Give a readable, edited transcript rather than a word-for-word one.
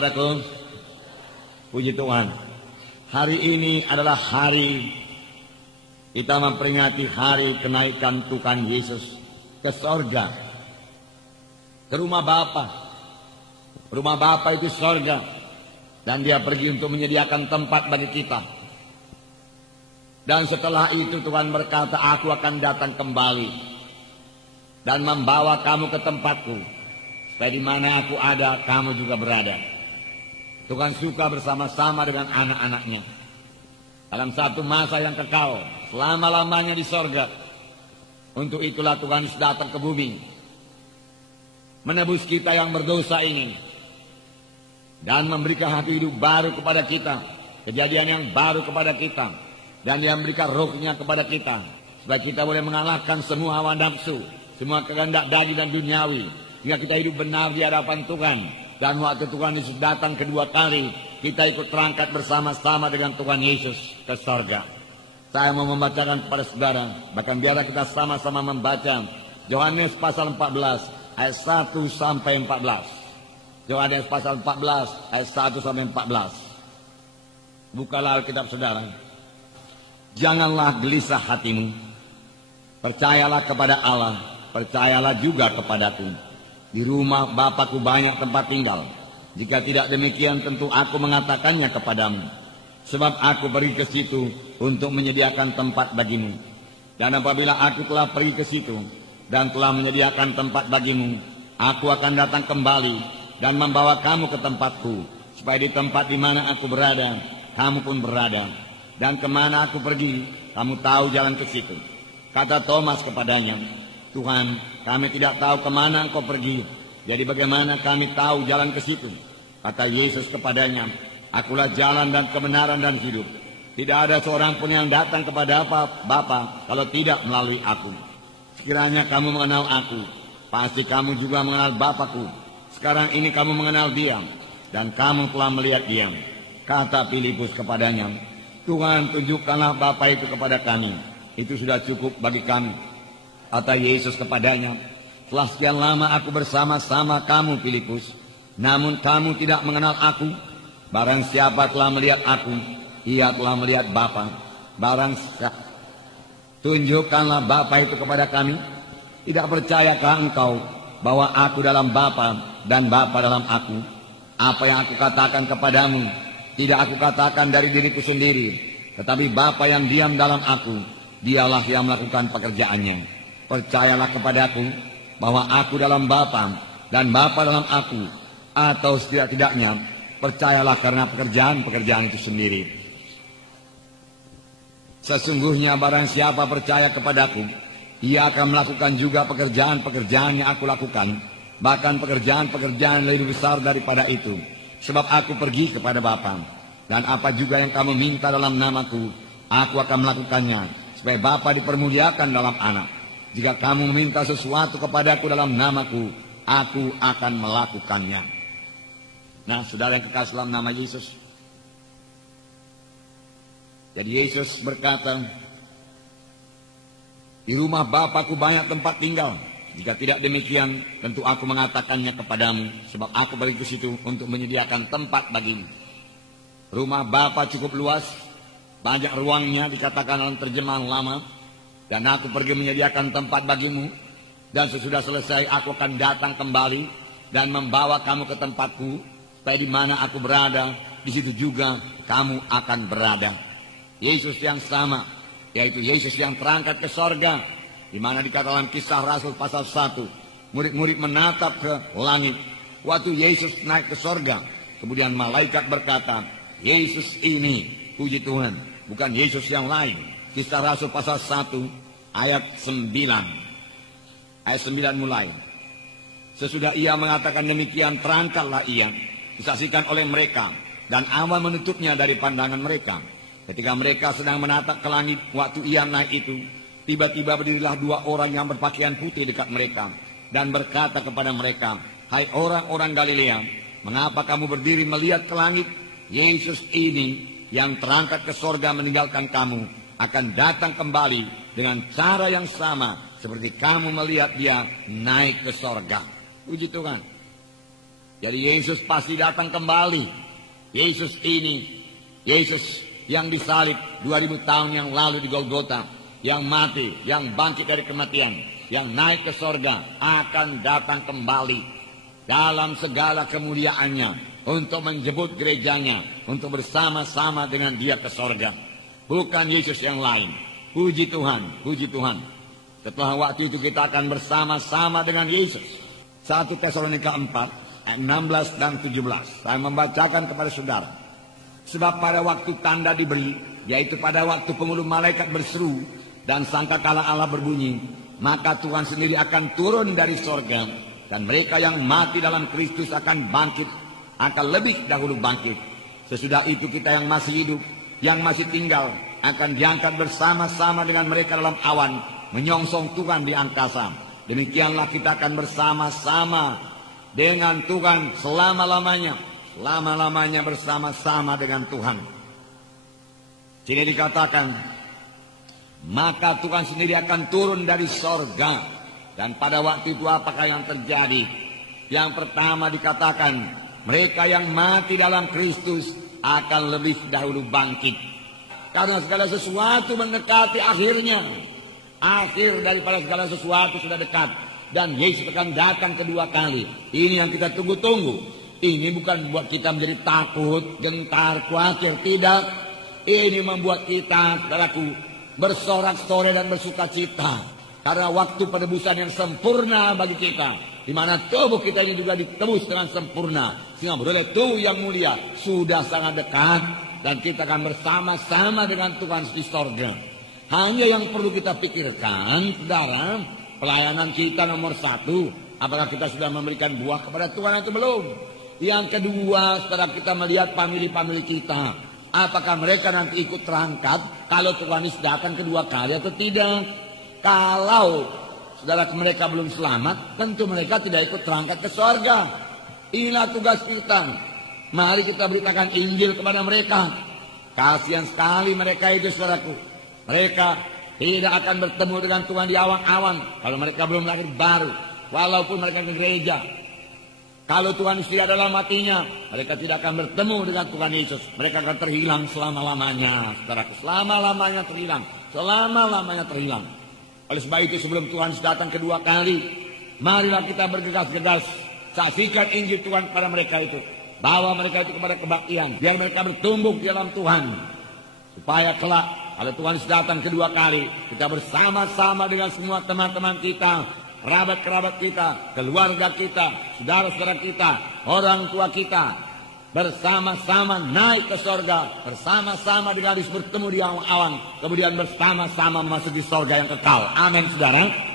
saudaraku. Puji Tuhan. Hari ini adalah hari kita memperingati hari kenaikan Tuhan Yesus ke sorga, ke rumah Bapa. Rumah Bapa itu sorga, dan dia pergi untuk menyediakan tempat bagi kita. Dan setelah itu Tuhan berkata, aku akan datang kembali dan membawa kamu ke tempatku, supaya di mana aku ada, kamu juga berada. Tuhan suka bersama-sama dengan anak-anaknya dalam satu masa yang kekal, selama-lamanya di sorga. Untuk itulah Tuhan datang ke bumi, menebus kita yang berdosa ini, dan memberikan hati hidup baru kepada kita, kejadian yang baru kepada kita, dan dia memberikan rohnya kepada kita, supaya kita boleh mengalahkan semua hawa nafsu, semua kehendak daging dan duniawi, hingga kita hidup benar di hadapan Tuhan. Dan waktu Tuhan Yesus datang kedua kali, kita ikut terangkat bersama-sama dengan Tuhan Yesus ke sorga. Saya mau membacakan kepada saudara, bahkan biarlah kita sama-sama membaca Yohanes pasal 14 ayat 1 sampai 14. Yohanes pasal 14 ayat 1 sampai 14. Bukalah Alkitab saudara. Janganlah gelisah hatimu, percayalah kepada Allah, percayalah juga kepadaku. Di rumah Bapakku banyak tempat tinggal. Jika tidak demikian, tentu aku mengatakannya kepadamu. Sebab aku pergi ke situ untuk menyediakan tempat bagimu. Dan apabila aku telah pergi ke situ dan telah menyediakan tempat bagimu, aku akan datang kembali dan membawa kamu ke tempatku, supaya di tempat di mana aku berada, kamu pun berada. Dan kemana aku pergi, kamu tahu jalan ke situ. Kata Thomas kepadanya, Tuhan, kami tidak tahu kemana engkau pergi, jadi bagaimana kami tahu jalan ke situ? Kata Yesus kepadanya, akulah jalan dan kebenaran dan hidup. Tidak ada seorang pun yang datang kepada Bapa kalau tidak melalui aku. Sekiranya kamu mengenal aku, pasti kamu juga mengenal Bapakku. Sekarang ini kamu mengenal Dia, dan kamu telah melihat Dia. Kata Filipus kepadanya, Tuhan, tunjukkanlah Bapa itu kepada kami, itu sudah cukup bagi kami. Kata Yesus kepadanya, telah sekian lama aku bersama-sama kamu, Filipus, namun kamu tidak mengenal aku. Barang siapa telah melihat aku, ia telah melihat Bapa. Barang siapa, tunjukkanlah Bapa itu kepada kami. Tidak percayakah engkau bahwa aku dalam Bapa dan Bapa dalam aku? Apa yang aku katakan kepadamu, tidak aku katakan dari diriku sendiri, tetapi Bapa yang diam dalam aku, dialah yang melakukan pekerjaannya. Percayalah kepadaku bahwa aku dalam Bapa dan Bapa dalam aku, atau setidak-tidaknya percayalah karena pekerjaan-pekerjaan itu sendiri. Sesungguhnya barang siapa percaya kepadaku, ia akan melakukan juga pekerjaan-pekerjaan yang aku lakukan, bahkan pekerjaan-pekerjaan lebih besar daripada itu. Sebab aku pergi kepada Bapa, dan apa juga yang kamu minta dalam namaku, aku akan melakukannya, supaya Bapa dipermuliakan dalam anak. Jika kamu meminta sesuatu kepadaku dalam namaku, aku akan melakukannya. Nah, saudara yang kekasih dalam nama Yesus. Jadi Yesus berkata, di rumah Bapakku banyak tempat tinggal. Jika tidak demikian, tentu aku mengatakannya kepadamu, sebab aku pergi ke situ untuk menyediakan tempat bagimu. Rumah Bapa cukup luas, banyak ruangnya, dikatakan dalam terjemahan lama. Dan aku pergi menyediakan tempat bagimu, dan sesudah selesai aku akan datang kembali dan membawa kamu ke tempatku, supaya di mana aku berada, di situ juga kamu akan berada. Yesus yang sama, yaitu Yesus yang terangkat ke sorga, di mana dikatakan Kisah Rasul pasal 1, murid-murid menatap ke langit. Waktu Yesus naik ke sorga, kemudian malaikat berkata, Yesus ini, puji Tuhan, bukan Yesus yang lain. Kisah Rasul pasal 1 ayat 9. Ayat 9 mulai. Sesudah ia mengatakan demikian, terangkatlah ia, disaksikan oleh mereka, dan awan menutupnya dari pandangan mereka. Ketika mereka sedang menatap ke langit, waktu ia naik itu, tiba-tiba berdirilah dua orang yang berpakaian putih dekat mereka, dan berkata kepada mereka, hai orang-orang Galilea, mengapa kamu berdiri melihat ke langit? Yesus ini yang terangkat ke sorga meninggalkan kamu, akan datang kembali dengan cara yang sama seperti kamu melihat dia naik ke sorga. Puji Tuhan. Jadi Yesus pasti datang kembali. Yesus ini, Yesus yang disalib 2000 tahun yang lalu di Golgota, yang mati, yang bangkit dari kematian, yang naik ke sorga, akan datang kembali dalam segala kemuliaannya untuk menjemput gerejanya, untuk bersama-sama dengan dia ke sorga. Bukan Yesus yang lain. Puji Tuhan, puji Tuhan. Setelah waktu itu kita akan bersama-sama dengan Yesus. 1 Tesalonika 4 ayat 16 dan 17. Saya membacakan kepada saudara. Sebab pada waktu tanda diberi, yaitu pada waktu penghulu malaikat berseru dan sangkakala Allah berbunyi, maka Tuhan sendiri akan turun dari sorga, dan mereka yang mati dalam Kristus akan bangkit, akan lebih dahulu bangkit. Sesudah itu kita yang masih hidup, yang masih tinggal, akan diangkat bersama-sama dengan mereka dalam awan, menyongsong Tuhan di angkasa. Demikianlah kita akan bersama-sama dengan Tuhan selama-lamanya. Selama-lamanya bersama-sama dengan Tuhan. Sini dikatakan, maka Tuhan sendiri akan turun dari sorga. Dan pada waktu itu apakah yang terjadi? Yang pertama dikatakan, mereka yang mati dalam Kristus akan lebih dahulu bangkit. Karena segala sesuatu mendekati akhirnya. Akhir daripada segala sesuatu sudah dekat. Dan Yesus akan datang kedua kali. Ini yang kita tunggu-tunggu. Ini bukan membuat kita menjadi takut, gentar, khawatir. Tidak. Ini membuat kita, saudaraku, bersorak-sorai dan bersuka cita. Karena waktu penebusan yang sempurna bagi kita. Di mana tubuh kita ini juga ditebus dengan sempurna. Sehingga beroleh tubuh yang mulia sudah sangat dekat. Dan kita akan bersama-sama dengan Tuhan di sorga. Hanya yang perlu kita pikirkan, saudara, pelayanan kita nomor 1, apakah kita sudah memberikan buah kepada Tuhan atau belum? Yang kedua, setelah kita melihat famili-famili kita, apakah mereka nanti ikut terangkat kalau Tuhan Yesus datang kedua kali atau tidak? Kalau saudara mereka belum selamat, tentu mereka tidak ikut terangkat ke sorga. Inilah tugas kita. Mari kita beritakan Injil kepada mereka. Kasihan sekali mereka itu, saudaraku. Mereka tidak akan bertemu dengan Tuhan di awan-awan kalau mereka belum lahir baru. Walaupun mereka ke gereja. Kalau Tuhan tidak dalam hatinya, mereka tidak akan bertemu dengan Tuhan Yesus. Mereka akan terhilang selama-lamanya, saudaraku. Selama-lamanya terhilang. Selama-lamanya terhilang. Oleh sebab itu sebelum Tuhan datang kedua kali, marilah kita bergegas-gegas saksikan Injil Tuhan kepada mereka itu. Bawa mereka itu kepada kebaktian. Biar mereka bertumbuh di dalam Tuhan. Supaya kelak kalau Tuhan datang kedua kali, kita bersama-sama dengan semua teman-teman kita, kerabat-kerabat kita, keluarga kita, saudara-saudara kita, orang tua kita, bersama-sama naik ke sorga, bersama-sama dengan Yesus bertemu di awan-awan, kemudian bersama-sama masuk di sorga yang kekal. Amin, saudara.